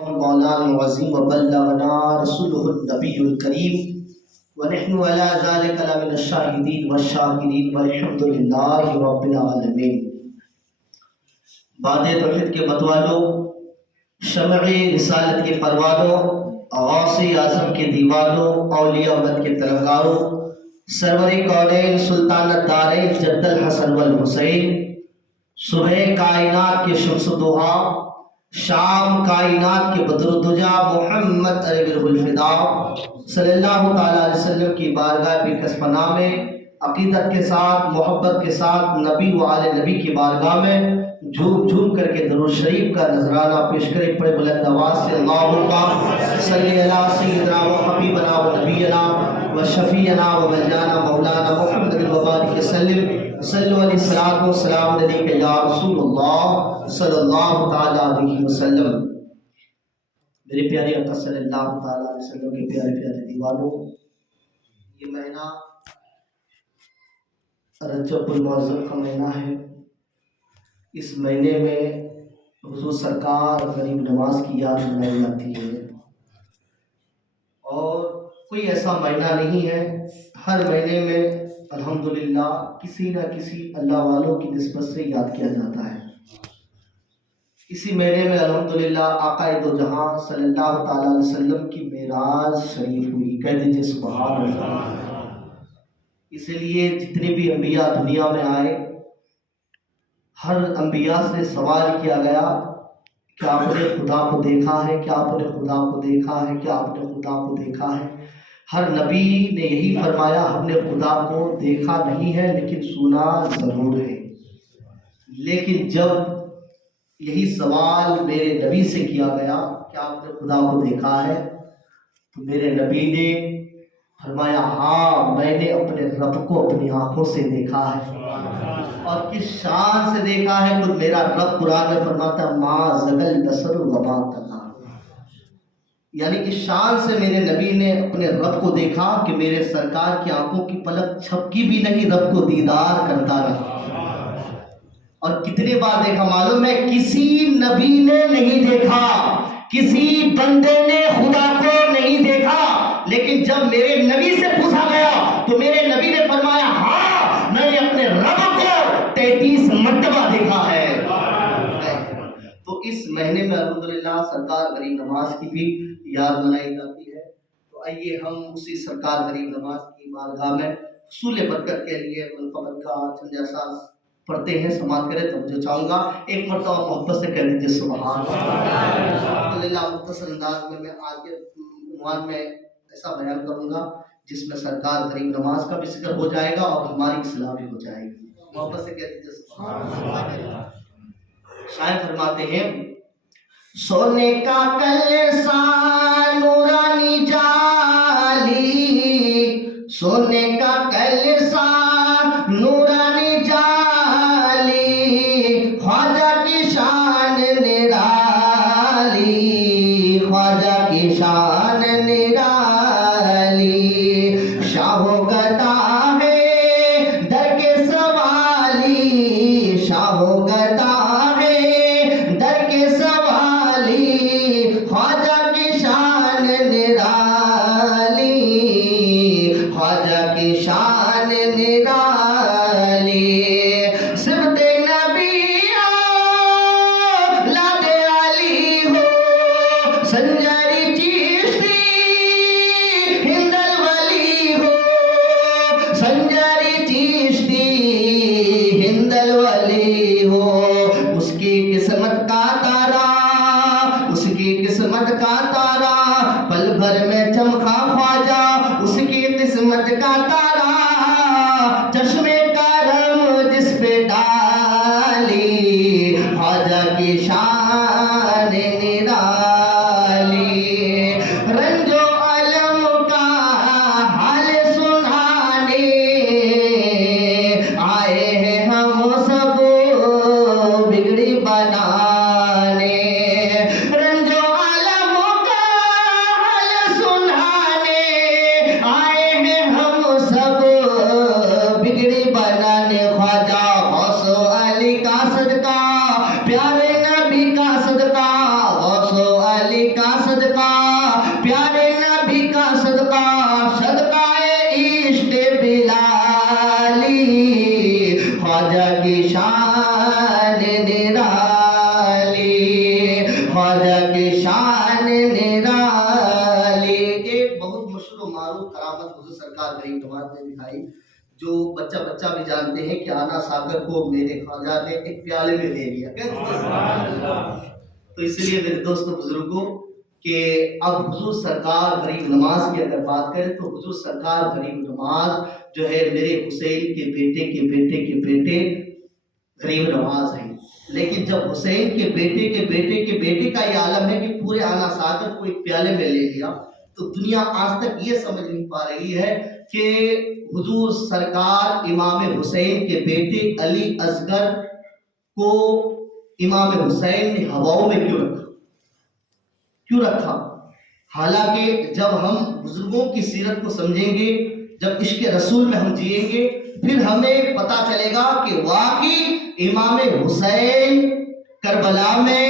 مولانا العظیم وبلغنا رسوله النبی الکریم ونحن على ذلك لمن الشاہدین والشاکرین والحمد للہ رب العالمین۔ باد توحید کے متوالوں، شمع رسالت کے پروانوں، غوث اعظم کے دیوانوں، اولیاء امت کے طلبگاروں، سرور کونین سلطان الدارین جد الحسن والحسین، صبح کائنات کے شمس دوحا، شام کائنات کے بدر الدجا محمد عرب الفدا صلی اللہ تعالیٰ علیہ وسلم کی بارگاہ بکس پناہ میں عقیدت کے ساتھ محبت کے ساتھ نبی و آل نبی کی بارگاہ میں جھوم جھوم کر کے درود شریف کا نذرانہ پیش کرے پڑے بلند آواز سے اللہم صلی علی سیدنا و حبیبنا و نبینا و شفیعنا و مولانا مولانا محمد وبارک وسلم صلی علیہ الصلوۃ والسلام علیک یا رسول اللہ صلی اللہ تعالیٰ علیہ وسلم۔ میرے پیارے آقا صلی اللہ تعالیٰ علیہ وسلم کے پیارے پیارے دیوانوں، یہ مہینہ رجب المعظم کا مہینہ ہے۔ اس مہینے میں حضور سرکار غریب نواز کی یاد منائی جاتی ہے، اور کوئی ایسا مہینہ نہیں ہے، ہر مہینے میں الحمدللہ کسی نہ کسی اللہ والوں کی نسبت سے یاد کیا جاتا ہے۔ اسی مہینے میں الحمدللہ آقا دو جہاں صلی اللہ تعالیٰ علیہ وسلم کی معراج شریف ہوئی، کہہ دیجئے سبحان اللہ۔ اس لیے جتنے بھی انبیاء دنیا میں آئے، ہر انبیاء سے سوال کیا گیا کہ آپ نے خدا کو دیکھا ہے، کیا آپ نے خدا کو دیکھا ہے، کیا آپ نے خدا کو دیکھا ہے؟ ہر نبی نے یہی فرمایا، ہم نے خدا کو دیکھا نہیں ہے لیکن سنا ضرور ہے۔ لیکن جب یہی سوال میرے نبی سے کیا گیا کہ آپ نے خدا کو دیکھا ہے، تو میرے نبی نے فرمایا ہاں میں نے اپنے رب کو اپنی آنکھوں سے دیکھا ہے، اور کس شان سے دیکھا ہے۔ خود میرا رب قرآن میں فرماتا ہے ما زغل بصر وما طغی، یعنی اس شان سے میرے نبی نے اپنے رب کو دیکھا کہ میرے سرکار کی آنکھوں کی پلک چھپکی بھی نہیں، رب کو دیدار کرتا رہا۔ اور کتنے بار دیکھا معلوم ہے؟ کسی نبی نے نہیں دیکھا، کسی بندے نے خدا کو نہیں دیکھا، لیکن جب میرے نبی سے پوچھا گیا تو میرے نبی نے فرمایا ہاں میں نے اپنے رب کو 33 مرتبہ دیکھا ہے۔ تو اس مہینے میں الحمدللہ سرکار غریب نواز کی بھی یاد منائی جاتی ہے۔ تو آئیے ہم اسی سرکار غریب نواز کی بارگاہ میں حصول برکت کے لیے منقبت کا چند جیسا پڑھتے ہیں، سماعت کریں۔ تو مجھے چاہوں گا ایک مرتبہ محبت سے کہہ دیجیے سبحان اللہ۔ الحمدللہ مختصر انداز میں آج کے عنوان میں ایسا بیان کروں گا جس میں سرکار غریب نواز کا بھی ذکر ہو جائے گا اور ہماری اصلاح بھی ہو جائے گی۔ محبت سے کہہ دیجیے سبحان اللہ۔ شاعر فرماتے ہیں سونے کا کلسا نورانی جالی، سونے کا کلسا نورانی جالی، خواجہ کی شان نرالی، خواجہ کی شان نرالی، شاہو گدا ہے در کے سوالی، شاہو گدا خواجہ کی شان نرالی، خواجہ کی شان نرالی، سبت نبی اولاد علی ہو، سنجاری چشتی ہندل ولی ہو، سنجاری چشتی ہندل ولی ہو، اس کی قسمت کا تارا، اس کی قسمت کا تارا پل بھر میں چمکا خواجہ، اس کی قسمت کا تارا چشمے کرم جس پہ ڈالی، خواجہ کی شان نرالی، رنج و علم کا حال سنانے آئے ہیں ہم سب بگڑی بنانے، آئے ہیں ہم سب بگڑی کی شان نرالی. ایک بہت مشہور و معروف کرامت حضور سرکار غریب نواز نے دکھائی جو بچہ بھی جانتے ہیں کہ آنا ساگر کو میرے خواجہ نے ایک پیالے میں لے لیا. تو اس لیے میرے دوستوں بزرگوں کہ اب حضور سرکار غریب نواز کی اگر بات کریں تو حضور سرکار غریب نواز جو ہے میرے حسین کے بیٹے کے بیٹے کے بیٹے غریب نواز ہیں. لیکن جب حسین کے بیٹے کے بیٹے کے بیٹے کا یہ عالم ہے کہ پورے آنا ساگر کو ایک پیالے میں لے لیا تو دنیا آج تک یہ سمجھ نہیں پا رہی ہے کہ حضور سرکار امام حسین کے بیٹے علی اصغر کو امام حسین نے ہواؤں میں کیوں رکھا. حالانکہ جب ہم بزرگوں کی سیرت کو سمجھیں گے، جب عشق رسول میں ہم جئیں گے، پھر ہمیں پتا چلے گا کہ واقعی امام حسین کربلا میں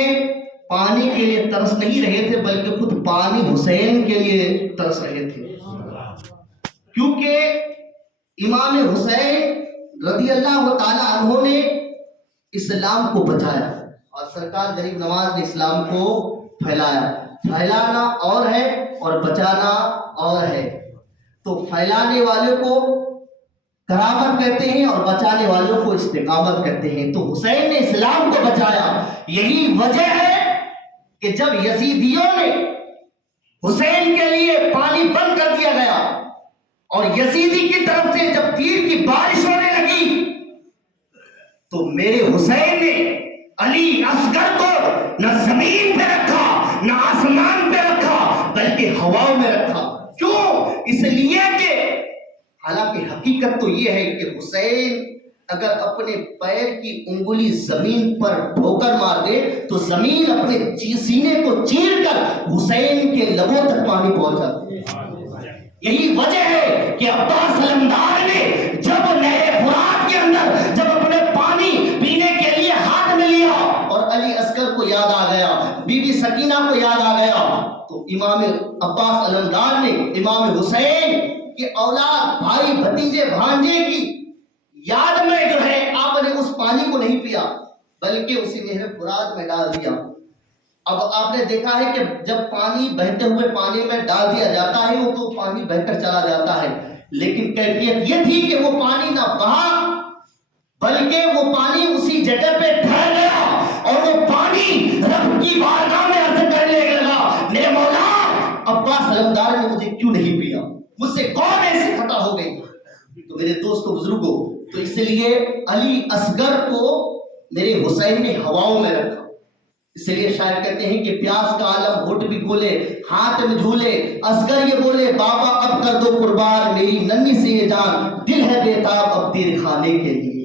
پانی کے لیے ترس نہیں رہے تھے بلکہ خود پانی حسین کے لیے ترس رہے تھے. کیونکہ امام حسین رضی اللہ تعالی عنہ نے اسلام کو بچایا اور سرکار غریب نواز نے اسلام کو پھیلایا. پھیلانا اور ہے اور بچانا اور ہے. تو پھیلانے والے کو کرامت کہتے ہیں اور بچانے والوں کو استقامت کہتے ہیں. تو حسین نے اسلام کو بچایا. یہی وجہ ہے کہ جب یزیدیوں نے حسین کے لیے پانی بند کر دیا گیا اور یزیدی کی طرف سے جب تیر کی بارش ہونے لگی تو میرے حسین نے علی اصغر کو نہ زمین پہ رکھا نہ آسمان پہ رکھا بلکہ ہواؤں میں رکھا. کیوں؟ اس لیے کہ حالانکہ حقیقت تو یہ ہے کہ حسین اگر اپنے پیر کی انگلی زمین پر ٹھوکر مار دے تو زمین اپنے سینے کو چیر کر حسین کے لبوں تک پانی پہنچاتی ہے. یہی وجہ ہے کہ عباس علمدار نے جب نہر فرات کے اندر جب اپنے پانی پینے کے لیے ہاتھ میں لیا اور علی اصغر کو یاد آ گیا، بی بی سکینہ کو یاد آ گیا، تو امام عباس علمدار نے امام حسین کے اولاد بھائی بھتیجے بھانجے کی یاد میں جو ہے آپ نے اس پانی کو نہیں پیا بلکہ اسی نہر فرات میں ڈال دیا. اب آپ نے دیکھا ہے کہ جب پانی بہتے ہوئے پانی میں ڈال دیا جاتا ہے وہ تو پانی بہہ کر چلا جاتا ہے، لیکن کیفیت یہ تھی کہ وہ پانی نہ بہا بلکہ وہ پانی اسی جگہ پہ ٹھہر گیا اور وہ پانی رب کی بارگاہ میں عرض کرنے لگا، میرے مولا عباس علمدار نے مجھے کیوں نہیں پیا، مجھ سے کون ایسی خطا ہو گئی. تو میرے دوستو بزرگوں، تو اس لیے علی اصغر کو میرے حسین نے ہواؤں میں رکھا. اس لیے شاعر کہتے ہیں کہ پیاس کا عالم ہوٹ بھی کھولے ہاتھ میں جھولے، اصغر یہ بولے بابا اب کر دو قربان میری ننھی سے یہ جان، دل ہے بےتاب اب تیرے کھانے کے لیے.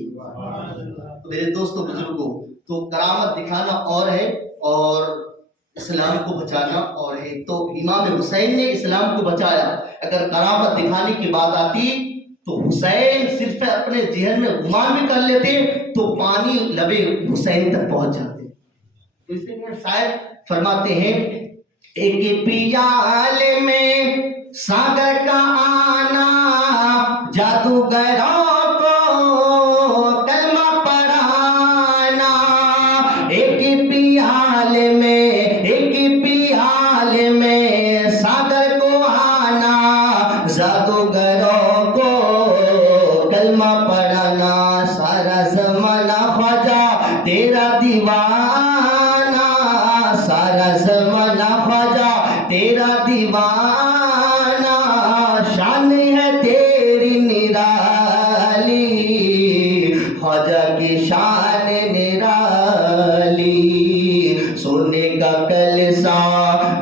تو میرے دوستو بزرگوں، تو کرامت دکھانا اور ہے اور اسلام کو بچانا اور ہے. تو امام حسین نے اسلام کو بچایا. اگر کرامت دکھانے کی بات آتی تو حسین صرف اپنے ذہن میں گمان بھی کر لیتے تو پانی لبے حسین تک پہنچ جاتے. تو اس لیے شاعر فرماتے ہیں ایک پیالے میں ساگر کا آنا جادوگروں کو کلمہ پڑھانا. ایک پیالے میں ساگر کو آنا جادوگروں کو کلمہ پڑھانا. سارا زمانہ خواجہ تیرا دیوانہ، سارا زمانہ خواجہ تیرا دیوانہ، شان ہے تیری نرالی خواجہ کی شان نرالی. سونے کا کلسا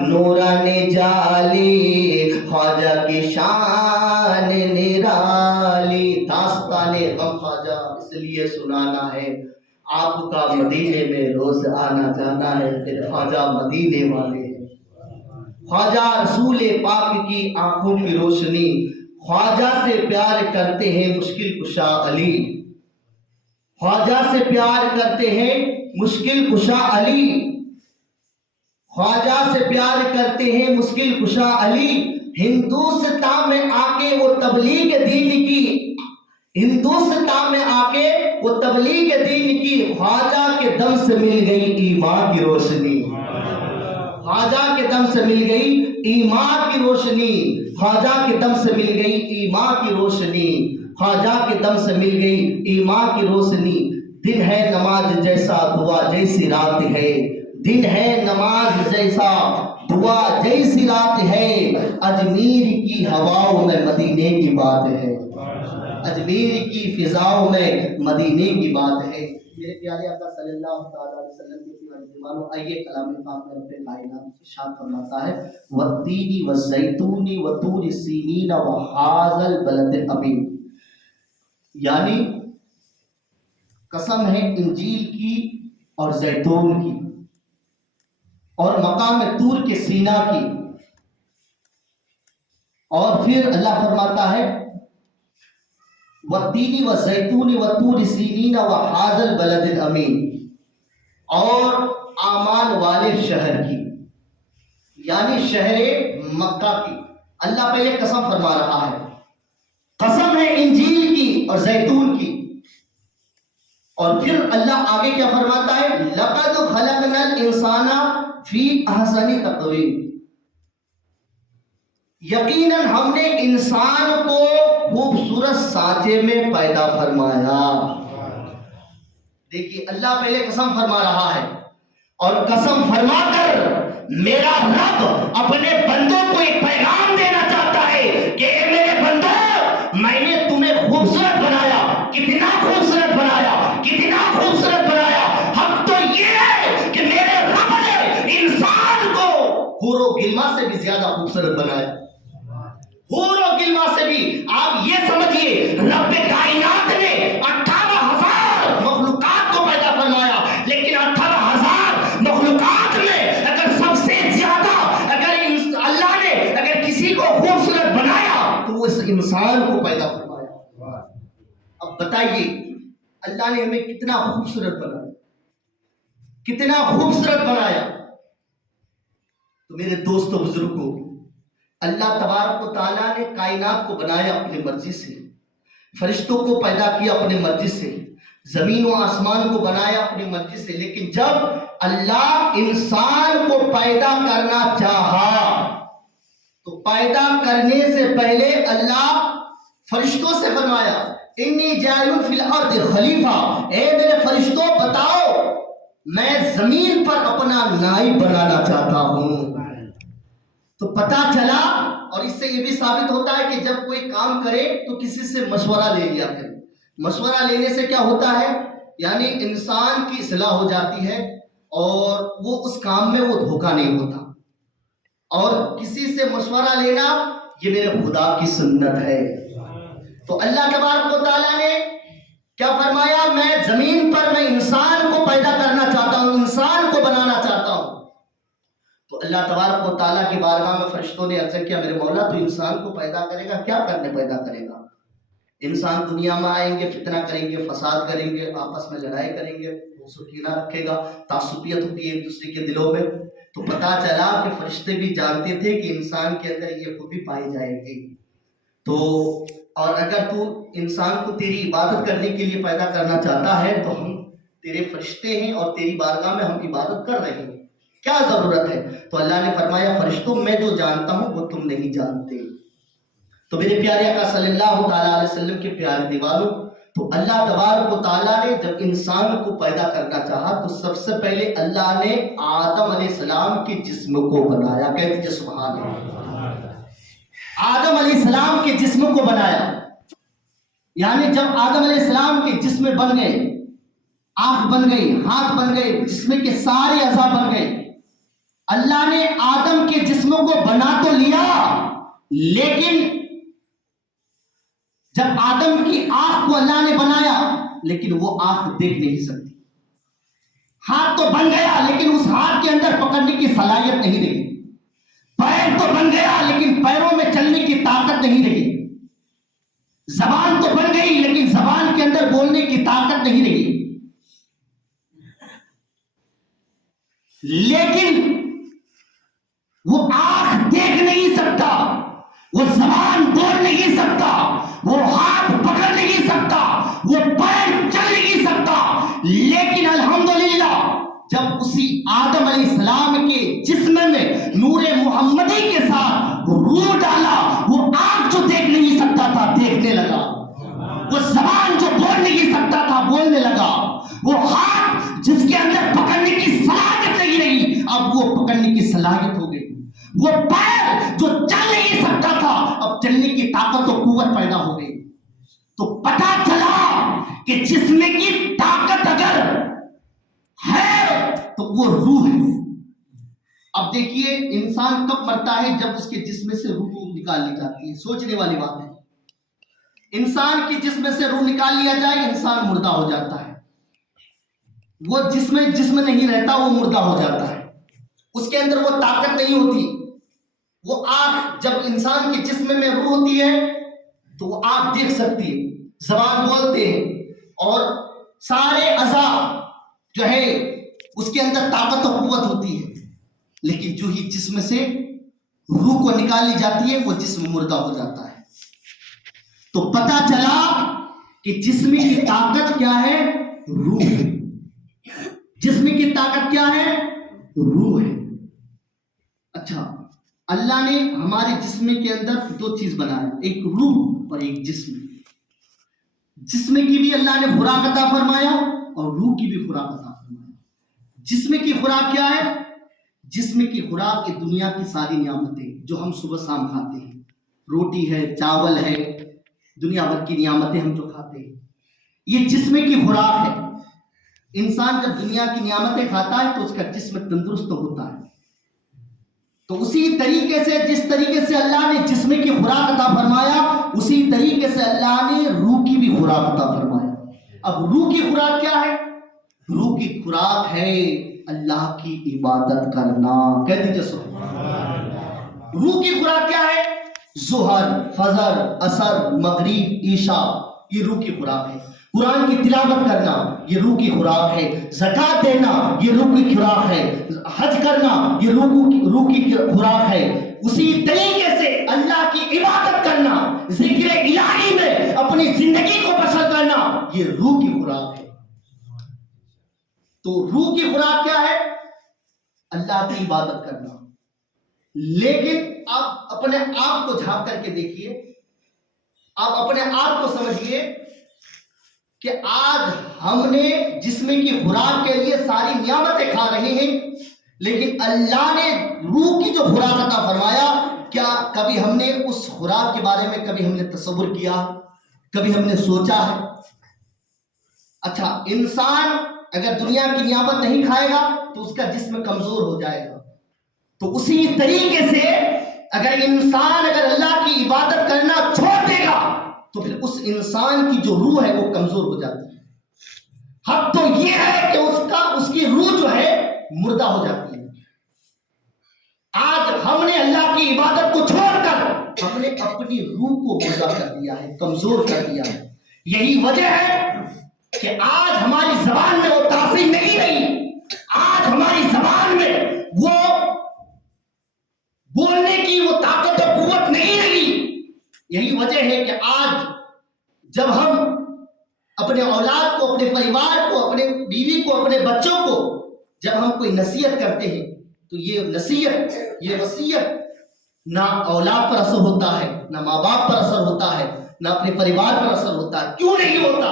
نوران جالی خواجہ کی شان نرالی. داستان غم خواجہ اس لیے سنانا ہے، آپ کا مدینے میں روز آنا جانا ہے، پھر خواجہ مدینے والے ہیں. خواجہ رسول پاک کی آنکھوں کی روشنی، خواجہ سے پیار کرتے ہیں مشکل کشا علی، خواجہ سے پیار کرتے ہیں مشکل کشا علی، خواجہ سے پیار کرتے ہیں مشکل کشا علی. ہندوستان میں آ کے وہ تبلیغ دین کی، ہندوستان میں آ کے وہ تبلیغ دین کی، خواجہ کے دم سے مل گئی ایمان کی روشنی، خواجہ کے دم سے مل گئی ایمان کی روشنی، خواجہ کے دم سے مل گئی ایمان کی روشنی، خواجہ کے دم سے مل گئی ایمان کی روشنی۔ دن ہے نماز جیسا دعا جیسی رات ہے، دن ہے نماز جیسا دعا جیسی رات ہے، اجمیر کی ہواؤں میں مدینے کی بات ہے، اجمیر کی فضاؤں میں مدینے کی بات ہے۔ میرے پیارے آقا صلی اللہ تعالی علیہ وسلم کے پیارے دیوانوں، آئیے کلام پاک میں رب کائنات ارشاد فرماتا ہے والتین والزیتون وطور سینین وہذا البلد الامین، یعنی قسم ہے انجیل کی اور زیتون کی اور مقام طور کے سینا کی۔ اور پھر اللہ فرماتا ہے والتین والزیتون وطور سینین وہذا البلد الامین، اور آمان والے شہر کی، یعنی شہر مکہ کی۔ اللہ پہلے قسم فرما رہا ہے، قسم ہے انجیل کی اور زیتون کی، اور پھر اللہ آگے کیا فرماتا ہے لقد خلقنا الانسان فی احسن تقویم، یقیناً ہم نے انسان کو خوبصورت سانچے میں پیدا فرمایا۔ دیکھیے اللہ پہلے قسم فرما رہا ہے، اور قسم فرما کر میرا رب اپنے بندوں کو ایک پیغام دینا چاہتا ہے کہ اے میرے بندو، میں نے تمہیں خوبصورت بنایا۔ کتنا خوبصورت بنایا، کتنا خوبصورت بنایا۔ حق تو یہ ہے کہ میرے رب نے انسان کو حور و گلما سے بھی زیادہ خوبصورت بنایا، حور و گلما سے بھی۔ آپ یہ سمجھیے رب کائنات نے 18,000 مخلوقات کو پیدا فرمایا، لیکن 18,000 مخلوقات میں اگر سب سے زیادہ اگر اللہ نے اگر کسی کو خوبصورت بنایا تو وہ اس انسان کو پیدا فرمایا۔ اب بتائیے اللہ نے ہمیں کتنا خوبصورت بنایا، کتنا خوبصورت بنایا۔ تو میرے دوستو بزرگوں، اللہ تبارک و تعالیٰ نے کائنات کو بنایا اپنی مرضی سے، فرشتوں کو پیدا کیا اپنی مرضی سے، زمین و آسمان کو بنایا اپنی مرضی سے، لیکن جب اللہ انسان کو پیدا کرنا چاہا تو پیدا کرنے سے پہلے اللہ فرشتوں سے فرمایا انی جاعل فی الارض خلیفہ، اے میرے فرشتوں بتاؤ میں زمین پر اپنا نائب بنانا چاہتا ہوں۔ تو پتا چلا، اور اس سے یہ بھی ثابت ہوتا ہے کہ جب کوئی کام کرے تو کسی سے مشورہ لے لیا کرے۔ مشورہ لینے سے کیا ہوتا ہے، یعنی انسان کی اصلاح ہو جاتی ہے اور وہ اس کام میں وہ دھوکہ نہیں ہوتا۔ اور کسی سے مشورہ لینا یہ میرے خدا کی سنت ہے۔ تو اللہ تبارک و تعالیٰ نے کیا فرمایا، میں زمین پر میں انسان کو پیدا کرنا چاہتا ہوں، انسان کو بنانا چاہتا ہوں۔ تو اللہ تبارک و تعالیٰ کی بارگاہ میں فرشتوں نے عرض کیا میرے مولا تو انسان کو پیدا کرے گا، کیا کرنے پیدا کرے گا؟ انسان دنیا میں آئیں گے، فتنہ کریں گے، فساد کریں گے، آپس میں لڑائی کریں گے، سکینہ رکھے گا، تعصبیت ہوتی ہے ایک دوسرے کے دلوں میں۔ تو پتا چلا کہ فرشتے بھی جانتے تھے کہ انسان کے اندر یہ خوبی پائی جائے گی۔ تو اور اگر تو انسان کو تیری عبادت کرنے کے لیے پیدا کرنا چاہتا ہے تو ہم تیرے فرشتے ہیں اور تیری بارگاہ میں ہم عبادت کر رہے ہیں، کیا ضرورت ہے؟ تو اللہ نے فرمایا فرشتوں میں جو جانتا ہوں وہ تم نہیں جانتے۔ تو میرے پیارے آقا صلی اللہ تعالیٰ علیہ وسلم کے پیارے دیوانوں، تو اللہ تبارک و تعالیٰ نے جب انسان کو پیدا کرنا چاہا تو سب سے پہلے اللہ نے آدم علیہ السلام کے جسم کو بنایا۔ کہتے ہیں سبحان اللہ، آدم علیہ السلام کے جسم کو بنایا۔ یعنی جب آدم علیہ السلام کے جسم بن گئے، آنکھ بن گئی، ہاتھ بن گئے، جسم کے سارے اعضاء بن گئے، اللہ نے آدم کے جسم کو بنا تو لیا، لیکن جب آدم کی آنکھ کو اللہ نے بنایا لیکن وہ آنکھ دیکھ نہیں سکتی، ہاتھ تو بن گیا لیکن اس ہاتھ کے اندر پکڑنے کی صلاحیت نہیں رہی، پیر تو بن گیا لیکن پیروں میں چلنے کی طاقت نہیں رہی، زبان تو بن گئی لیکن زبان کے اندر بولنے کی طاقت نہیں رہی۔ لیکن وہ آنکھ دیکھ نہیں سکتا، وہ زبان بول نہیں سکتا، وہ ہاتھ پکڑ نہیں سکتا، وہ پیر چل نہیں سکتا، لیکن الحمدللہ جب اسی آدم علیہ السلام کے جسم میں نور محمدی کے ساتھ وہ روح ڈالا. وہ آنکھ جو دیکھ نہیں سکتا تھا دیکھنے لگا, وہ زبان جو بول نہیں سکتا تھا بولنے لگا, وہ ہاتھ جس کے اندر پکڑنے کی صلاحیت نہیں رہی اب وہ پکڑنے کی صلاحیت ہو گئی, وہ پیر جو چل نہیں سکتا تھا اب چلنے کی طاقت و قوت پیدا ہو گئی. تو پتا چلا کہ جسم کی طاقت اگر ہے تو وہ روح ہے. اب دیکھیے انسان کب مرتا ہے؟ جب اس کے جسم سے روح نکال لی جاتی ہے. سوچنے والی بات ہے, انسان کے جسم سے روح نکال لیا جائے انسان مردہ ہو جاتا ہے. وہ جسم نہیں رہتا, وہ مردہ ہو جاتا ہے. اس کے اندر وہ طاقت نہیں ہوتی. وہ آنکھ جب انسان کے جسم میں روح ہوتی ہے تو وہ آنکھ دیکھ سکتی ہے, زبان بولتے ہیں, اور سارے اعضاء جو ہے اس کے اندر طاقت و قوت ہوتی ہے. لیکن جو ہی جسم سے روح کو نکال لی جاتی ہے وہ جسم مردہ ہو جاتا ہے. تو پتا چلا کہ جسم کی طاقت کیا ہے؟ روح ہے. جسم کی طاقت کیا ہے؟ روح ہے. اچھا, اللہ نے ہمارے جسم کے اندر دو چیز بنایا, ایک روح اور ایک جسم. جسم کی بھی اللہ نے خوراک عطا فرمایا اور روح کی بھی خوراک عطا فرمایا. جسم کی خوراک کیا ہے؟ جسم کی خوراک یہ دنیا کی ساری نعمتیں جو ہم صبح شام کھاتے ہیں, روٹی ہے, چاول ہے, دنیا بھر کی نعمتیں ہم جو کھاتے ہیں یہ جسم کی خوراک ہے. انسان جب دنیا کی نعمتیں کھاتا ہے تو اس کا جسم تندرست ہوتا ہے. تو اسی طریقے سے جس طریقے سے اللہ نے جسم کی خوراک عطا فرمایا اسی طریقے سے اللہ نے روح کی بھی خوراک عطا فرمایا. اب روح کی خوراک کیا ہے؟ روح کی خوراک ہے اللہ کی عبادت کرنا. کہہ دیجیے سبحان اللہ. روح کی خوراک کیا ہے؟ ظہر, فجر, عصر, مغرب, عشاء, یہ روح کی خوراک ہے. قرآن کی تلاوت کرنا یہ روح کی خوراک ہے. زکات دینا یہ روح کی خوراک ہے. حج کرنا یہ روح کی خوراک ہے. اسی طریقے سے اللہ کی عبادت کرنا, ذکر الہی میں اپنی زندگی کو بسر کرنا یہ روح کی خوراک ہے. تو روح کی خوراک کیا ہے؟ اللہ کی عبادت کرنا. لیکن آپ اپنے آپ کو جھانک کر کے دیکھیے, آپ اپنے آپ کو سمجھیے کہ آج ہم نے جسم کی خوراک کے لیے ساری نعمتیں کھا رہے ہیں, لیکن اللہ نے روح کی جو خوراک عطا فرمایا کیا کبھی ہم نے اس خوراک کے بارے میں کبھی ہم نے تصور کیا, کبھی ہم نے سوچا ہے؟ اچھا, انسان اگر دنیا کی نعمت نہیں کھائے گا تو اس کا جسم کمزور ہو جائے گا. تو اسی طریقے سے اگر انسان اللہ کی عبادت کرنا چھوڑ دے گا تو پھر اس انسان کی جو روح ہے وہ کمزور ہو جاتی ہے. حق تو یہ ہے کہ اس کی روح جو ہے مردہ ہو جاتی ہے. آج ہم نے اللہ کی عبادت کو چھوڑ کر ہم نے اپنی روح کو مردہ کر دیا ہے, کمزور کر دیا ہے. یہی وجہ ہے کہ آج ہماری زبان میں وہ تاثیر نہیں رہی, آج ہماری زبان میں وہ بولنے کی وہ طاقت اور قوت نہیں رہی. یہی وجہ ہے کہ آج جب ہم اپنے اولاد کو, اپنے پریوار کو, اپنے بیوی کو, اپنے بچوں کو جب ہم کوئی نصیحت کرتے ہیں تو یہ نصیحت, یہ وصیت نہ اولاد پر اثر ہوتا ہے, نہ ماں باپ پر اثر ہوتا ہے, نہ اپنے پریوار پر اثر ہوتا ہے. کیوں نہیں ہوتا؟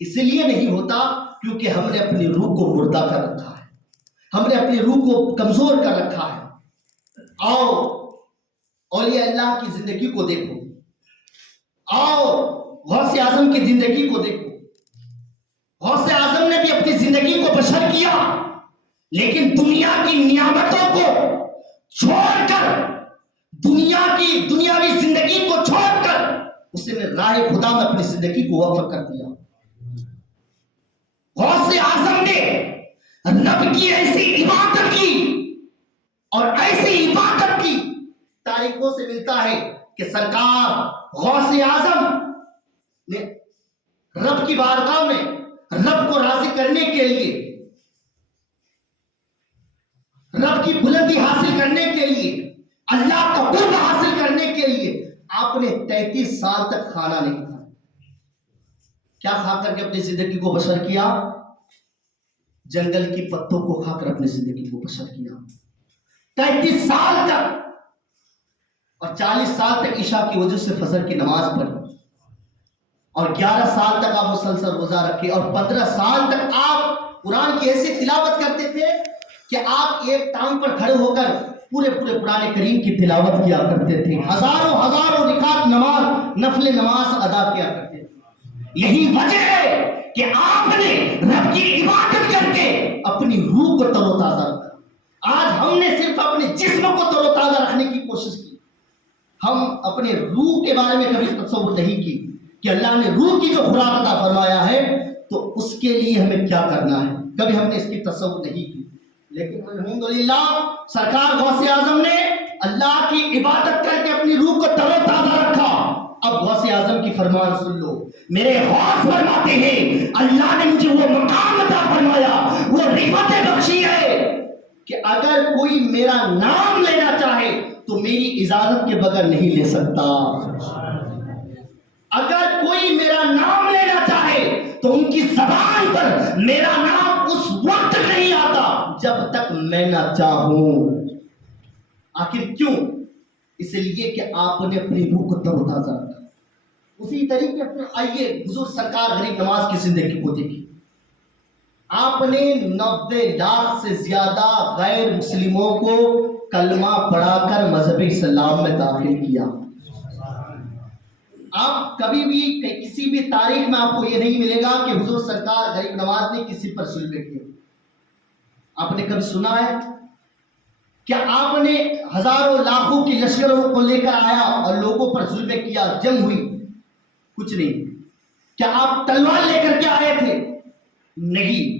اس لیے نہیں ہوتا کیونکہ ہم نے اپنی روح کو مردہ کر رکھا ہے, ہم نے اپنی روح کو کمزور کر رکھا ہے. آؤ اولیاء اللہ کی زندگی کو دیکھو, آؤ غوث اعظم کی زندگی کو دیکھو. غوث اعظم نے بھی اپنی زندگی کو بشر کیا, لیکن دنیا کی نعمتوں کو چھوڑ کر, دنیا کی دنیاوی زندگی کو چھوڑ کر اس نے راہ خدا میں اپنی زندگی کو وقف کر دیا. غوث اعظم نے رب کی ایسی عبادت کی اور ایسی عبادت کی, تاریخوں سے ملتا ہے کہ سرکار غوث اعظم نے رب کی بارگاہ میں رب کو راضی کرنے کے لیے, رب کی بلندی حاصل کرنے کے لیے, اللہ کا قرب حاصل کرنے کے لیے آپ نے 33 سال تک کھانا نہیں کھایا. کیا کھا کر کے اپنی زندگی کو بسر کیا؟ جنگل کی پتوں کو کھا کر اپنی زندگی کو بسر کیا. 33 سال تک اور 40 سال تک عشاء کی وجہ سے فجر کی نماز پڑھی اور 11 سال تک آپ مسلسل روزہ رکھے اور 15 سال تک آپ قرآن کی ایسی تلاوت کرتے تھے کہ آپ ایک ٹانگ پر کھڑے ہو کر پورے قرآن کریم کی تلاوت کیا کرتے تھے، ہزاروں رکعت نماز نفل نماز ادا کیا کرتے تھے۔ یہی وجہ ہے کہ آپ نے رب کی عبادت کر کے اپنی روح کو تر و تازہ رکھا۔ آج ہم نے صرف اپنے جسم کو تر و تازہ رکھنے کی کوشش کی، ہم اپنے روح کے بارے میں کبھی تصور نہیں کی کہ اللہ نے روح کی جو خوراک عطا فرمایا ہے تو اس کے لیے ہمیں کیا کرنا ہے، کبھی ہم نے اس کی تصور نہیں کی۔ لیکن الحمدللہ سرکار غوث اعظم نے اللہ کی عبادت کر کے اپنی روح کو تر و تازہ رکھا۔ اب غوث اعظم کی فرمان سن لو، میرے غوث فرماتے ہیں اللہ نے مجھے وہ مقام عطا فرمایا، وہ رفعت بخشی ہے کہ اگر کوئی میرا نام لینا چاہے تو میری اجازت کے بغیر نہیں لے سکتا۔ اگر کوئی میرا نام لینا چاہے تو ان کی زبان پر میرا نام اس وقت نہیں آتا جب تک میں نہ چاہوں۔ آخر کیوں؟ اس لیے کہ آپ نے اپنی روح کو تر و تازہ رکھا۔ اسی طریقے پر آئیے حضور سرکار غریب نواز کی زندگی کو دیکھیں۔ آپ نے 90 لاکھ سے زیادہ غیر مسلموں کو کلمہ پڑھا کر مذہب اسلام میں داخل کیا۔ آپ کبھی بھی کسی بھی تاریخ میں آپ کو یہ نہیں ملے گا کہ حضور سرکار غریب نواز نے کسی پر ظلم کیا۔ آپ نے کبھی سنا ہے کیا آپ نے ہزاروں لاکھوں کی لشکروں کو لے کر آیا اور لوگوں پر ظلم کیا، جنگ ہوئی؟ کچھ نہیں۔ کیا آپ تلوار لے کر کے آئے تھے؟ نہیں۔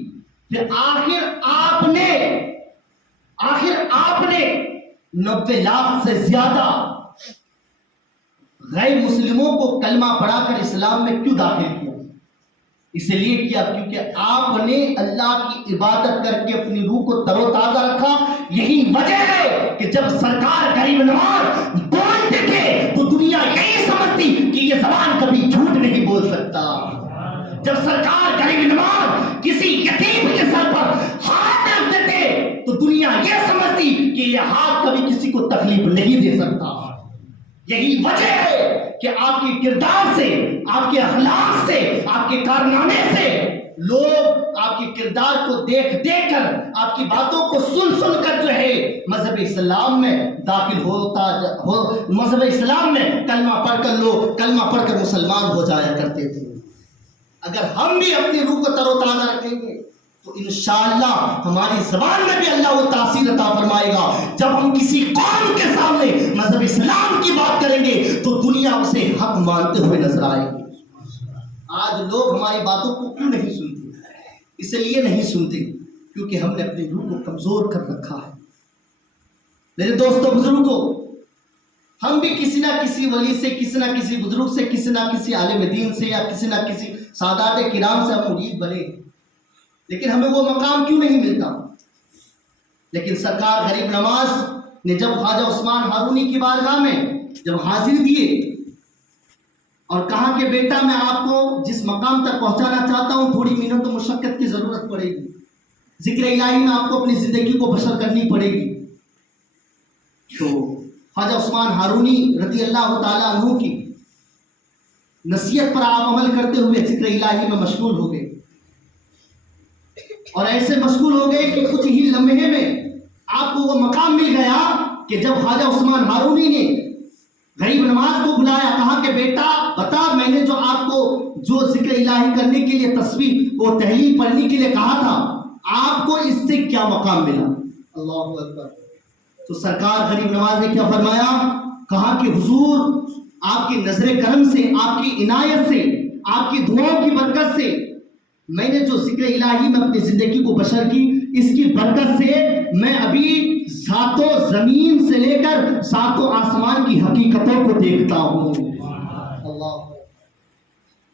پھر آخر آپ نے 90 لاکھ سے زیادہ غیر مسلموں کو کلمہ پڑھا کر اسلام میں کیوں داخل کیا؟ اس لیے کیا کیونکہ آپ نے اللہ کی عبادت کر کے اپنی روح کو تر و تازہ رکھا۔ یہی وجہ ہے کہ جب سرکار غریب نواز بولتے تھے تو دنیا یہی سمجھتی کہ یہ زبان کبھی جھوٹ نہیں بول سکتا۔ جب سرکار غریب نواز کسی یتیم کے سر پر ہاتھ رکھ دیتے تو دنیا یہ سمجھتی کہ یہ ہاتھ کبھی کسی کو تکلیف نہیں دے سکتا۔ یہی وجہ ہے کہ آپ کے کردار سے، آپ کے اخلاق سے، آپ کے کارنامے سے لوگ آپ کے کردار کو دیکھ کر، آپ کی باتوں کو سن کر جو ہے مذہب اسلام میں داخل مذہب اسلام میں کلمہ پڑھ کر لوگ کلمہ پڑھ کر مسلمان ہو جایا کرتے تھے۔ اگر ہم بھی اپنی روح کو تر و تازہ رکھیں گے تو انشاءاللہ ہماری زبان میں بھی اللہ وہ تاثیر عطا فرمائے گا۔ جب ہم کسی قوم کے سامنے مذہب اسلام کی بات کریں گے تو دنیا اسے حق مانتے ہوئے نظر آئے گی۔ آج لوگ ہماری باتوں کو کیوں نہیں سنتے؟ اس لیے نہیں سنتے کیونکہ ہم نے اپنی روح کو کمزور کر رکھا ہے۔ میرے دوستوں بزرگوں، ہم بھی کسی نہ کسی ولی سے، کسی نہ کسی بزرگ سے، کسی نہ کسی عالم دین سے یا کسی نہ کسی سادات کرام سے ہم مرید بنے، لیکن ہمیں وہ مقام کیوں نہیں ملتا؟ لیکن سرکار غریب نواز نے جب خواجہ عثمان ہارونی کی بارگاہ میں جب حاضر دیے اور کہا کہ بیٹا میں آپ کو جس مقام تک پہنچانا چاہتا ہوں تھوڑی محنت و مشقت کی ضرورت پڑے گی، ذکر الہی میں آپ کو اپنی زندگی کو بسر کرنی پڑے گی، تو خواجہ عثمان ہارونی رضی اللہ تعالیٰ عنہ کی نصیحت پر آپ عمل کرتے ہوئے ذکر الہی میں مشغول ہو گئے، اور ایسے مشغول ہو گئے کہ کچھ ہی لمحے میں آپ کو وہ مقام مل گیا کہ جب خواجہ عثمان ہارونی نے غریب نواز کو بلایا، کہا کہ بیٹا بتا، میں نے جو آپ کو جو ذکر الہی کرنے کے لیے تسبیح و تحلیل پڑھنے کے لیے کہا تھا، آپ کو اس سے کیا مقام ملا؟ اللہ اکبر۔ تو سرکار غریب نواز نے کیا فرمایا؟ کہا کہ حضور آپ کی نظر کرم سے، آپ کی عنایت سے، آپ کی دعاؤں کی برکت سے میں نے جو ذکر الہی میں اپنی زندگی کو بشر کی، اس کی برکت سے میں ابھی ساتوں زمین سے لے کر ساتوں آسمان کی حقیقتوں کو دیکھتا ہوں۔ اللہ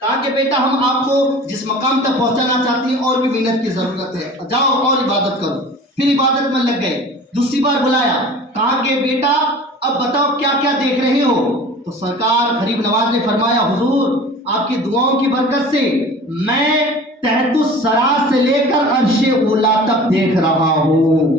کہا کہ بیٹا ہم آپ کو جس مقام تک پہنچانا چاہتے ہیں اور بھی محنت کی ضرورت ہے، جاؤ اور عبادت کرو۔ پھر عبادت میں لگ گئے، دوسری بار بلایا، کہا کہ بیٹا اب بتاؤ کیا کیا دیکھ رہے ہو؟ تو سرکار غریب نواز نے فرمایا حضور آپ کی دعاؤں کی برکت سے میں تحت الثری سے لے کر عرش اولی تک دیکھ رہا ہوں۔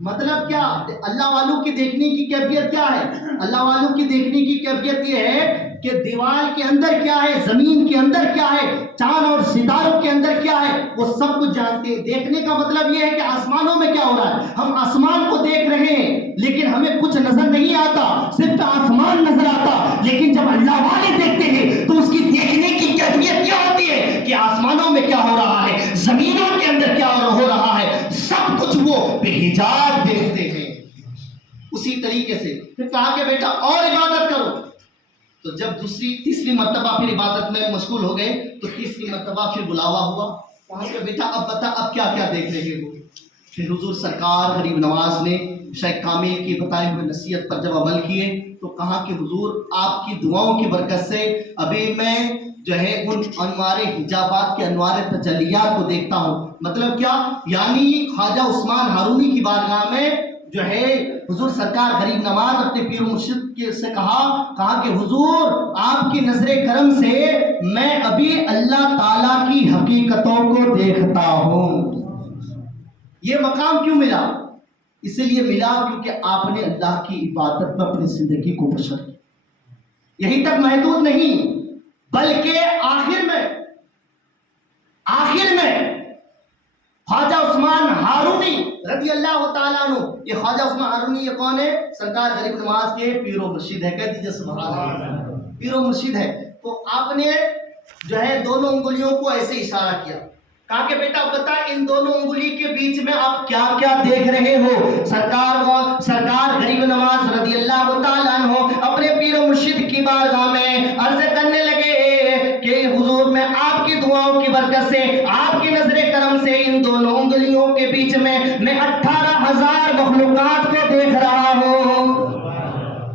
مطلب کیا؟ اللہ والوں کی دیکھنے کی کیفیت کیا ہے؟ اللہ والوں کی دیکھنے کی کیفیت یہ ہے کہ دیوار کے اندر کیا ہے، زمین کے اندر کیا ہے، چاند اور ستاروں کے اندر کیا ہے، وہ سب کچھ جانتے ہیں۔ دیکھنے کا مطلب یہ ہے کہ آسمانوں میں کیا ہو رہا ہے، ہم آسمان کو دیکھ رہے ہیں لیکن ہمیں کچھ نظر نہیں آتا، صرف آسمان نظر آتا۔ لیکن جب اللہ والے دیکھتے ہیں تو اس کی دیکھنے کی کیفیت کیا ہوتی ہے کہ آسمانوں میں کیا ہو رہا ہے، زمینوں کے اندر کیا ہو رہا ہے، سب کچھ وہ بے حجاب دیکھتے ہیں۔ اسی طریقے سے پھر کہا کہ بیٹا اور عبادت کرو، تو جب تیسری مرتبہ پھر عبادت میں مشغول ہو گئے تو تیسری مرتبہ پھر بلاوا ہوا، کہا کہ بیٹا اب بتا اب کیا کیا دیکھ رہے ہو۔ پھر حضور سرکار غریب نواز نے شیخ کامل کی بتائی ہوئی نصیحت پر جب عمل کیے تو کہا کہ حضور آپ کی دعاؤں کی برکت سے ابھی میں جو ہے ان انوار حجابات کے انوار تجلیات کو دیکھتا ہوں۔ مطلب کیا؟ یعنی خواجہ عثمان ہارونی کی بارگاہ میں جو ہے حضور سرکار غریب نواز اپنے پیر و مرشد سے کہا کہ حضور آپ کی نظر کرم سے میں ابھی اللہ تعالیٰ کی حقیقتوں کو دیکھتا ہوں۔ یہ مقام کیوں ملا؟ اس لیے ملا کیونکہ آپ نے اللہ کی عبادت میں اپنی زندگی کو بشر کیا۔ یہیں تک محدود نہیں بلکہ آخر میں خواجہ عثمان ہارونی رضی اللہ تعالیٰ عنہ، یہ خواجہ عثمان ہارونی یہ کون ہے؟ سرکار غریب نواز کے پیر و مرشد ہے۔ کہہ دیجیے سبحان اللہ، پیر و مرشد ہے۔ تو آپ نے جو ہے دونوں انگلیوں کو ایسے اشارہ کیا، کہا کہ بیٹا بتا ان دونوں انگلی کے بیچ میں آپ کیا کیا دیکھ رہے ہو؟ سرکار غریب نواز رضی اللہ تعالیٰ عنہ اپنے پیر و مرشد کی بارگاہ میں عرض کرنے لگے کہ حضور میں آپ کی دعاؤں کی برکت سے، آپ کی نظر کرم سے ان دونوں انگلیوں کے بیچ میں 18,000 مخلوقات کو دیکھ رہا ہوں،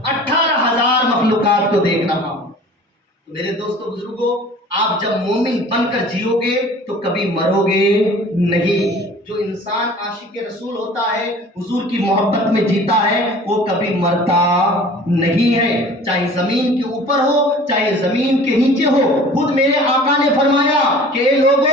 18,000 مخلوقات کو دیکھ رہا ہوں۔ میرے دوستو بزرگوں، آپ جب مومن بن کر جیو گے تو کبھی مرو گے نہیں۔ جو انسان عاشق رسول ہوتا ہے، حضور کی محبت میں جیتا ہے، وہ کبھی مرتا نہیں ہے، چاہے زمین کے اوپر ہو چاہے زمین کے نیچے ہو۔ خود میرے آقا نے فرمایا کہ اے لوگو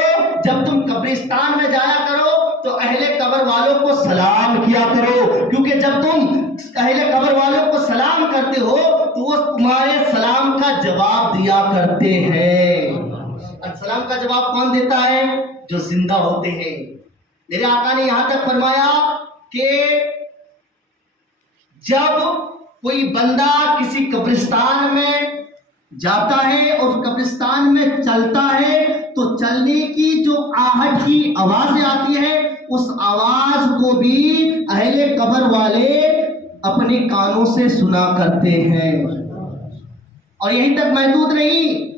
جب تم قبرستان میں جایا کرو تو اہل قبر والوں کو سلام کیا کرو، کیونکہ جب تم اہل قبر والوں کو سلام کرتے ہو تو وہ تمہارے سلام کا جواب دیا کرتے ہیں۔ اور سلام کا جواب کون دیتا ہے؟ جو زندہ ہوتے ہیں۔ میرے آقا نے یہاں تک فرمایا کہ جب کوئی بندہ کسی قبرستان میں جاتا ہے اور قبرستان میں چلتا ہے تو چلنے کی جو آہٹ کی آوازیں آتی ہے اس آواز کو بھی اہل قبر والے اپنے کانوں سے سنا کرتے ہیں۔ اور یہیں تک محدود نہیں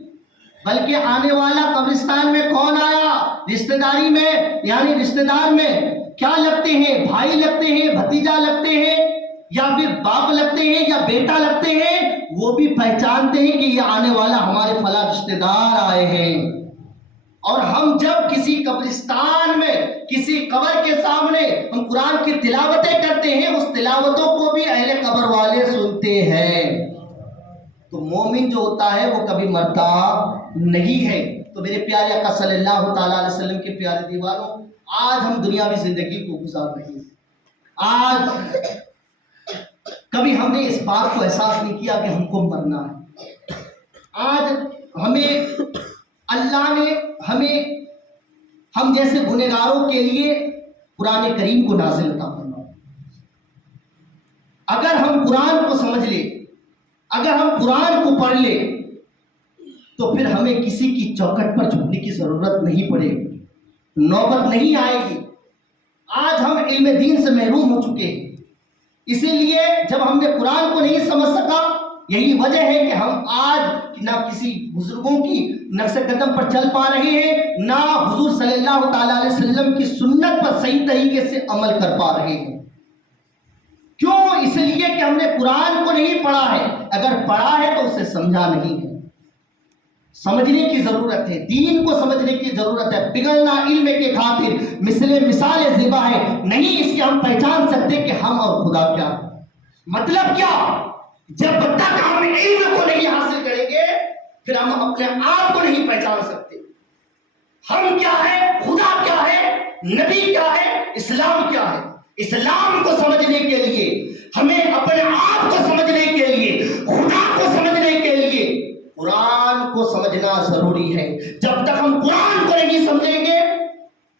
بلکہ آنے والا قبرستان میں کون آیا، رشتہ داری میں یعنی رشتہ دار میں کیا لگتے ہیں، بھائی لگتے ہیں، بھتیجا لگتے ہیں یا پھر باپ لگتے ہیں یا بیٹا لگتے ہیں، وہ بھی پہچانتے ہیں کہ یہ آنے والا ہمارے فلاں رشتہ دار آئے ہیں۔ اور ہم جب کسی قبرستان میں کسی قبر کے سامنے ہم قرآن کی تلاوتیں کرتے ہیں، اس تلاوتوں کو بھی اہل قبر والے سنتے ہیں۔ تو مومن جو ہوتا ہے وہ کبھی مرتا نہیں ہے۔ تو میرے پیارے آقا صلی اللہ تعالیٰ علیہ وسلم کے پیارے دیوانوں، آج ہم دنیاوی زندگی کو گزار رہے ہیں۔ آج کبھی ہم نے اس بات کو احساس نہیں کیا کہ ہم کو مرنا ہے۔ آج اللہ نے ہم جیسے گنہگاروں کے لیے قرآن کریم کو نازل عطا فرمایا۔ اگر ہم قرآن کو سمجھ لیں، اگر ہم قرآن کو پڑھ لیں تو پھر ہمیں کسی کی چوکھٹ پر جھکنے کی ضرورت نہیں پڑے گی، نوبت نہیں آئے گی۔ آج ہم علم دین سے محروم ہو چکے ہیں، اسی لیے جب ہم نے قرآن کو نہیں سمجھ سکا، یہی وجہ ہے کہ ہم آج نہ کسی بزرگوں کی نقش قدم پر چل پا رہے ہیں، نہ حضور صلی اللہ تعالیٰ علیہ وسلم کی سنت پر صحیح طریقے سے عمل کر پا رہے ہیں۔ کیوں؟ اس لیے کہ ہم نے قرآن کو نہیں پڑھا ہے، اگر پڑھا ہے تو اسے سمجھا نہیں ہے۔ سمجھنے کی ضرورت ہے، دین کو سمجھنے کی ضرورت ہے۔ بگڑنا علم کے خاطر مثال زیبا ہے، نہیں اس کے ہم پہچان سکتے کہ ہم اور خدا کیا ہے۔ مطلب کیا؟ جب تک ہم علم کو نہیں حاصل کریں گے پھر ہم اپنے آپ کو نہیں پہچان سکتے۔ ہم کیا ہے، خدا کیا ہے، نبی کیا ہے، اسلام کیا ہے۔ اسلام کو سمجھنے کے لیے, ہمیں اپنے آپ کو سمجھنے کے لیے, خدا کو سمجھنے کے لیے قرآن کو سمجھنا ضروری ہے. جب تک ہم قرآن کو نہیں سمجھیں گے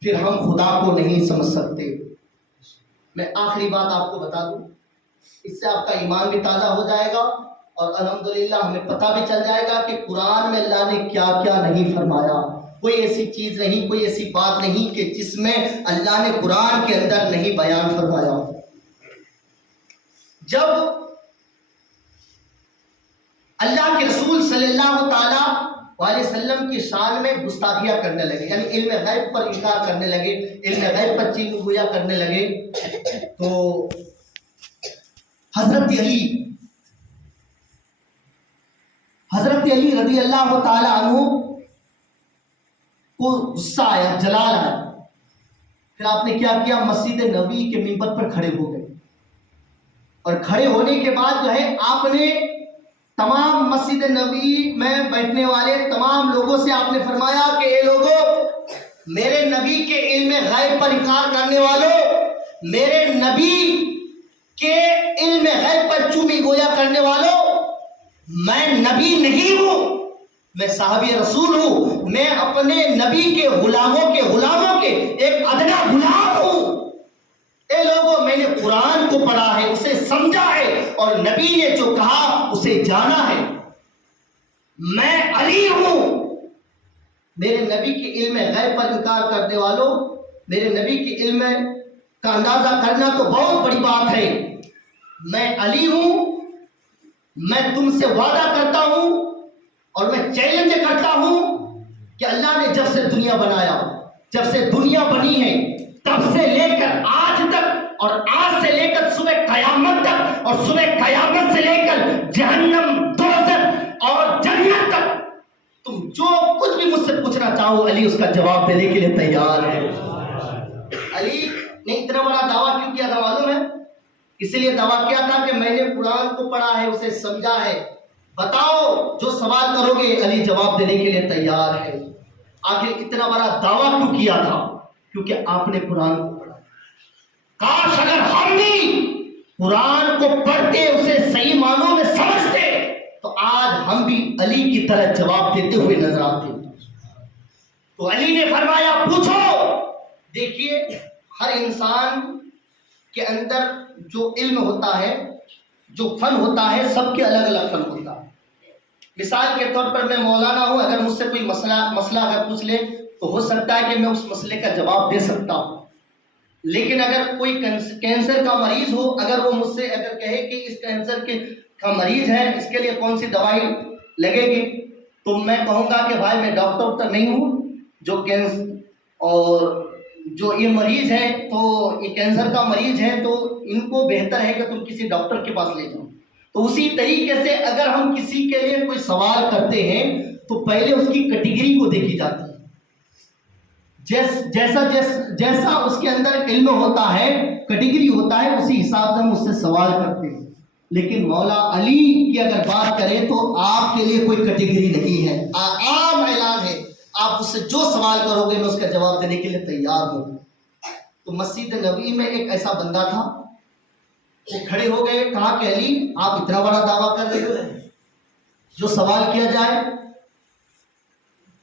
پھر ہم خدا کو نہیں سمجھ سکتے. میں آخری بات آپ کو بتا دوں, اس سے آپ کا ایمان بھی تازہ ہو جائے گا اور الحمدللہ ہمیں پتہ بھی چل جائے گا کہ قرآن میں اللہ نے کیا کیا نہیں فرمایا. کوئی ایسی چیز نہیں, کوئی ایسی بات نہیں کہ جس میں اللہ نے قرآن کے اندر نہیں بیان فرمایا. جب اللہ کے رسول صلی اللہ تعالی علیہ وسلم کی شان میں گستاخیاں کرنے لگے, یعنی علم غیب پر انکار کرنے لگے, علم غیب پر چین گویا کرنے لگے, تو حضرت علی رضی اللہ تعالی عنہ کو غصہ آیا, جلال آیا. پھر آپ نے کیا کیا, مسجد نبوی کے منبر پر کھڑے ہو گئے, اور کھڑے ہونے کے بعد جو ہے آپ نے تمام مسجد نبوی میں بیٹھنے والے تمام لوگوں سے آپ نے فرمایا کہ اے لوگوں, میرے نبی کے علم غیب پر انکار کرنے والوں, میرے نبی کے علم غیب پر چومی گویا کرنے والوں, میں نبی نہیں ہوں, میں صحابی رسول ہوں, میں اپنے نبی کے غلاموں کے ایک ادنا غلام ہوں. اے لوگوں, میں نے قرآن کو پڑھا ہے, اسے سمجھا ہے, اور نبی نے جو کہا اسے جانا ہے. میں علی ہوں. میرے نبی کے علم غیب پر انکار کرنے والوں, میرے نبی کے علم کا اندازہ کرنا تو بہت بڑی بات ہے. میں علی ہوں. میں تم سے وعدہ کرتا ہوں اور میں چیلنج کرتا ہوں کہ اللہ نے جب سے دنیا بنایا, جب سے دنیا بنی ہے, تب سے لے کر آج تک, اور آج سے لے کر صبح قیامت تک, اور صبح قیامت سے لے کر جہنم, دوزخ اور جنت تک, تم جو کچھ بھی مجھ سے پوچھنا چاہو, علی اس کا جواب دینے کے لیے تیار ہے. علی نے اتنا بڑا دعویٰ کیوں کیا تھا معلوم ہے؟ اس لیے دعویٰ کیا تھا کہ میں نے قرآن کو پڑھا ہے, اسے سمجھا ہے. بتاؤ جو سوال کرو گے, علی جواب دینے کے لیے تیار ہے. آخر اتنا بڑا دعویٰ کیوں کیا تھا؟ کیونکہ آپ نے قرآن کو پڑھا. کاش اگر ہم بھی قرآن کو پڑھتے, اسے صحیح معنوں میں سمجھتے, تو آج ہم بھی علی کی طرح جواب دیتے ہوئے نظر آتے. تو علی نے فرمایا پوچھو. دیکھیے, ہر انسان کے اندر جو علم ہوتا ہے, جو فن ہوتا ہے, سب کے الگ الگ فن ہوتا ہے. مثال کے طور پر میں مولانا ہوں, اگر مجھ سے کوئی مسئلہ اگر پوچھ لے تو ہو سکتا ہے کہ میں اس مسئلے کا جواب دے سکتا ہوں. لیکن اگر کوئی کینسر کا مریض ہو, اگر وہ مجھ سے اگر کہے کہ اس کینسر کا مریض ہے, اس کے لیے کون سی دوائی لگے گی, تو میں کہوں گا کہ بھائی میں ڈاکٹر نہیں ہوں, جو کینسر اور جو یہ مریض ہے, تو یہ کینسر کا مریض ہے, تو ان کو بہتر ہے کہ تم کسی ڈاکٹر کے پاس لے جاؤ. تو اسی طریقے سے اگر ہم کسی کے لیے کوئی سوال کرتے ہیں تو پہلے اس کی کیٹیگری کو دیکھی جاتی ہے. جیسا اس کے اندر علم ہوتا ہے, کیٹیگری ہوتا ہے, اسی حساب سے ہم اس سے سوال کرتے ہیں. لیکن مولا علی کی اگر بات کریں تو آپ کے لیے کوئی کیٹیگری نہیں ہے, عام اعلان ہے. آپ اس سے جو سوال کرو گے میں اس کا جواب دینے کے لیے تیار ہوں. تو مسجد نبوی میں ایک ایسا بندہ تھا, وہ کھڑے ہو گئے, کہا کہ علی آپ اتنا بڑا دعویٰ کر رہے ہو, جو سوال کیا جائے.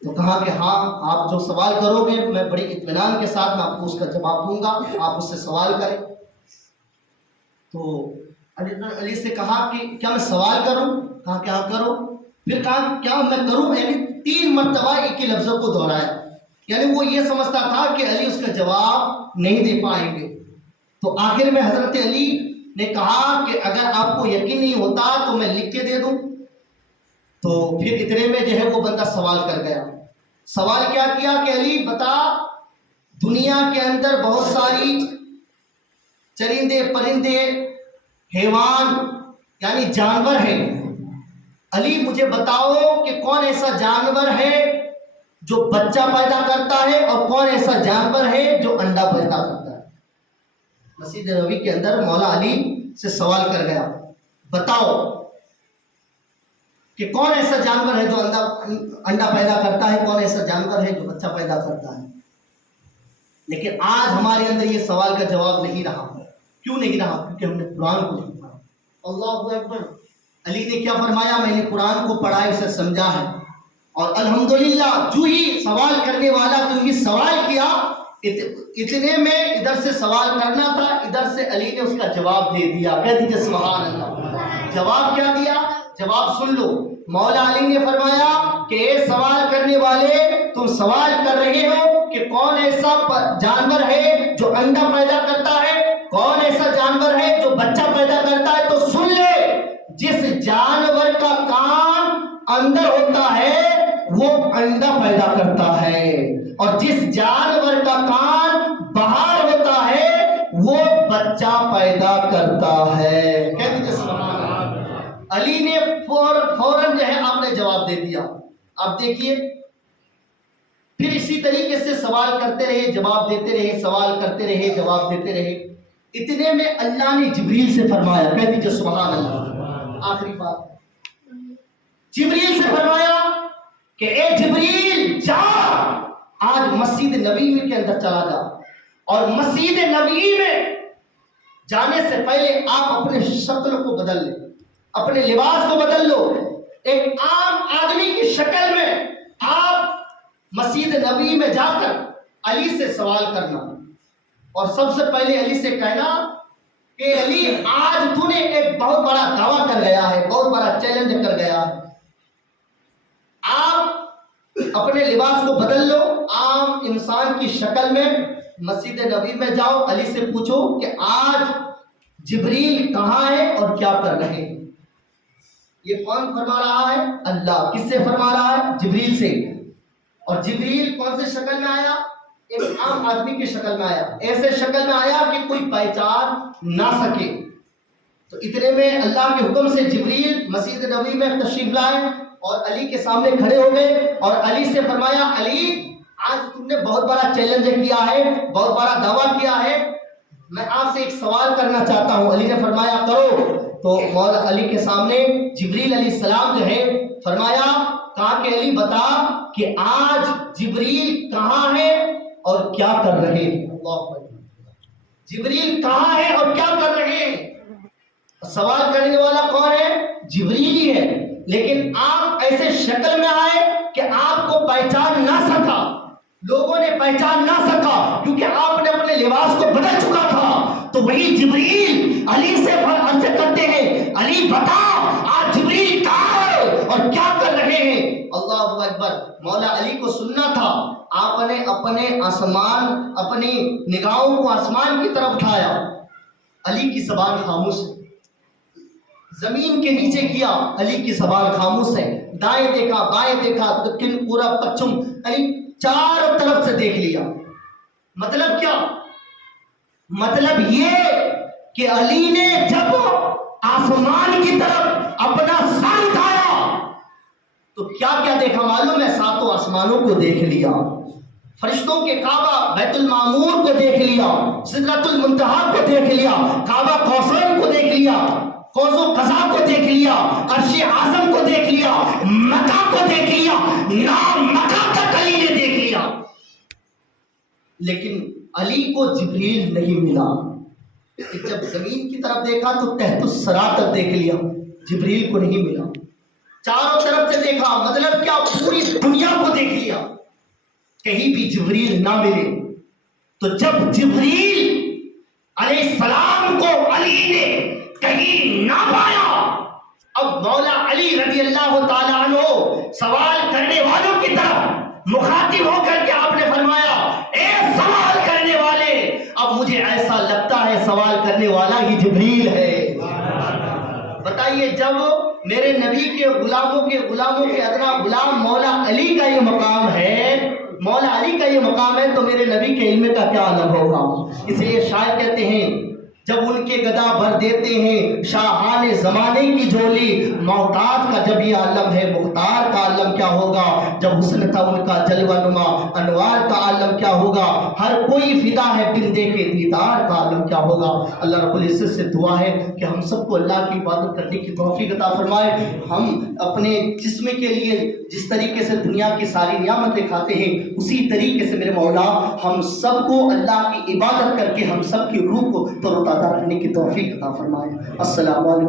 تو کہا کہ ہاں, آپ جو سوال کرو گے میں بڑے اطمینان کے ساتھ میں آپ کو اس کا جواب دوں گا, آپ اس سے سوال کریں. تو علی سے کہا کہ کیا میں سوال کروں؟ کہا کیا کرو. پھر کہا کیا میں کروں, یعنی 3 مرتبہ ایک ہی لفظوں کو دہرایا. یعنی وہ یہ سمجھتا تھا کہ علی اس کا جواب نہیں دے پائیں گے. تو آخر میں حضرت علی نے کہا کہ اگر آپ کو یقین نہیں ہوتا تو میں لکھ کے دے دوں. تو پھر اتنے میں جو ہے وہ بندہ سوال کر گیا. سوال کیا کیا کہ علی بتا, دنیا کے اندر بہت ساری چرندے پرندے حیوان یعنی جانور ہیں. علی مجھے بتاؤ کہ کون ایسا جانور ہے جو بچہ پیدا کرتا ہے اور کون ایسا جانور ہے جو انڈا پیدا کرتا ہے. مسجد نبوی کے اندر مولا علی سے سوال کر گیا, بتاؤ کہ کون ایسا جانور ہے جو انڈا پیدا کرتا ہے, کون ایسا جانور ہے جو بچہ پیدا کرتا ہے. لیکن آج ہمارے اندر یہ سوال کا جواب نہیں رہا. کیوں نہیں رہا؟ کیونکہ ہم نے قرآن کو نہیں پڑھا. اللہ اکبر. علی نے کیا فرمایا؟ میں نے قرآن کو پڑھا، اسے سمجھا ہے. اور الحمدللہ جو ہی سوال کرنے والا جو ہی سوال کیا، اتنے میں ادھر سے سوال کرنا تھا، ادھر سے علی نے اس کا جواب دے دیا. کہہ دیجیے سبحان اللہ. جواب کیا دیا؟ جواب سن لو. مولا علی نے فرمایا کہ اے سوال کرنے والے، تم سوال کر رہے ہو کہ کون ایسا جانور ہے جو انڈا پیدا کرتا ہے، کون ایسا جانور ہے جو بچہ پیدا کرتا ہے. تو سن لے، جس جانور کا کام اندر ہوتا ہے وہ انڈا پیدا کرتا ہے، اور جس جانور کا کان باہر ہوتا ہے وہ بچہ پیدا کرتا ہے. کہہ دیجیے سبحان اللہ. علی نے فوراً جو ہے آپ نے جواب دے دیا. آپ دیکھیے پھر اسی طریقے سے سوال کرتے رہے، جواب دیتے رہے، سوال کرتے رہے، جواب دیتے رہے. اتنے میں اللہ نے جبریل سے فرمایا. کہہ دیجیے سبحان اللہ. آخری بات، جبریل سے فرمایا کہ اے جبریل جا، آج مسجد نبوی کے اندر چلا جا، اور مسجد نبوی میں جانے سے پہلے آپ اپنے شکل کو بدل لیں، اپنے لباس کو بدل لو. ایک عام آدمی کی شکل میں آپ مسجد نبوی میں جا کر علی سے سوال کرنا، اور سب سے پہلے علی سے کہنا کہ علی آج تو نے ایک بہت بڑا دعویٰ کر گیا ہے، بہت بڑا چیلنج کر گیا ہے. آپ اپنے لباس کو بدل لو، عام انسان کی شکل میں مسجد نبوی میں جاؤ، علی سے پوچھو کہ آج جبریل کہاں ہے اور کیا کر رہے ہیں. یہ کون فرما رہا ہے؟ اللہ. کس سے فرما رہا ہے؟ جبریل سے. اور جبریل کون سے شکل میں آیا؟ ایک عام آدمی کی شکل میں آیا، ایسے شکل میں آیا کہ کوئی پہچان نہ سکے. تو اتنے میں اللہ کے حکم سے جبریل مسجد نبوی میں تشریف لائے اور علی کے سامنے کھڑے ہو گئے، اور علی سے فرمایا علی آج تم نے بہت بڑا چیلنج کیا ہے، بہت بڑا دعویٰ کیا ہے، میں آپ سے ایک سوال کرنا چاہتا ہوں. علی نے فرمایا کرو. تو مولا علی کے سامنے جبریل علیہ السلام جو ہے فرمایا، کہا کہ علی بتا کہ آج جبریل کہاں ہے اور کیا کر رہے ہیں. اللہ اکبر. جبریل کہاں ہے اور کیا کر رہے ہیں؟ سوال کرنے والا کون ہے؟ جبریل ہی ہے، لیکن آپ ایسے شکل میں آئے کہ آپ کو پہچان نہ سکا، لوگوں نے پہچان نہ سکا، کیونکہ آپ نے اپنے لباس کو بدل چکا تھا. تو وہی جبریل علی سے عرض کرتے ہیں علی بتا آج جبریل کہاں ہے اور کیا کر رہے ہیں. اللہ اکبر. مولا علی کو سننا تھا. آپ نے اپنے آسمان، اپنی نگاہوں کو آسمان کی طرف اٹھایا. علی کی زبان خاموش ہے. زمین کے نیچے کیا، علی کی زبان خاموش ہے. دائیں دیکھا، بائیں دیکھا، دکن پورا پچھم، علی چاروں طرف سے دیکھ لیا. مطلب کیا؟ مطلب یہ کہ علی نے جب آسمان کی طرف اپنا سر اٹھایا تو کیا کیا دیکھا معلوم ہے؟ ساتوں آسمانوں کو دیکھ لیا، فرشتوں کے کعبہ بیت المعمور کو دیکھ لیا، سدرۃ المنتہا کو دیکھ لیا، کعبہ کوثر کو دیکھ لیا، قوس و قزح کو دیکھ لیا، عرش اعظم کو دیکھ لیا، مکہ کو دیکھ لیا، نام مکہ تک علی نے دیکھ لیا. لیکن علی کو جبریل نہیں ملا. جب زمین کی طرف دیکھا تو تحت الثری تک دیکھ لیا، جبریل کو نہیں ملا. چاروں طرف سے دیکھا، مطلب کیا؟ پوری دنیا کو دیکھ لیا، کہیں بھی جبریل نہ ملے. تو جب جبریل علیہ السلام کو علی نے کہیں نہ پایا، اب مولا علی رضی اللہ تعالیٰ عنہ سوال کرنے والوں کی طرف مخاطب ہو کر کے آپ نے فرمایا اے سوال کرنے والے، اب مجھے ایسا لگتا ہے سوال کرنے والا ہی جبریل ہے. بتائیے جب میرے نبی کے غلاموں کے ادنا غلام مولا علی کا یہ مقام ہے، مولا علی کا یہ مقام ہے، تو میرے نبی کے علم کا کیا عالم ہوگا. اس لیے شاعر کہتے ہیں جب ان کے گدا بھر دیتے ہیں شاہان زمانے کی جھولی، محتاج کا جب یہ عالم ہے مختار کا عالم کیا ہوگا. جب حسن تھا ان کا جلوہ نما انوار کا عالم کیا ہوگا. ہر کوئی فدا ہے بندے کے دیدار کا عالم کیا ہوگا. اللہ رب العزت سے دعا ہے کہ ہم سب کو اللہ کی عبادت کرنے کی توفیق عطا فرمائے. ہم اپنے جسم کے لیے جس طریقے سے دنیا کی ساری نعمتیں کھاتے ہیں، اسی طریقے سے میرے مولا ہم سب کو اللہ کی عبادت کر کے ہم سب کی روح کو تر و تازہ ادا کرنے کی توفیق عطا فرمائے۔ السلام علیکم۔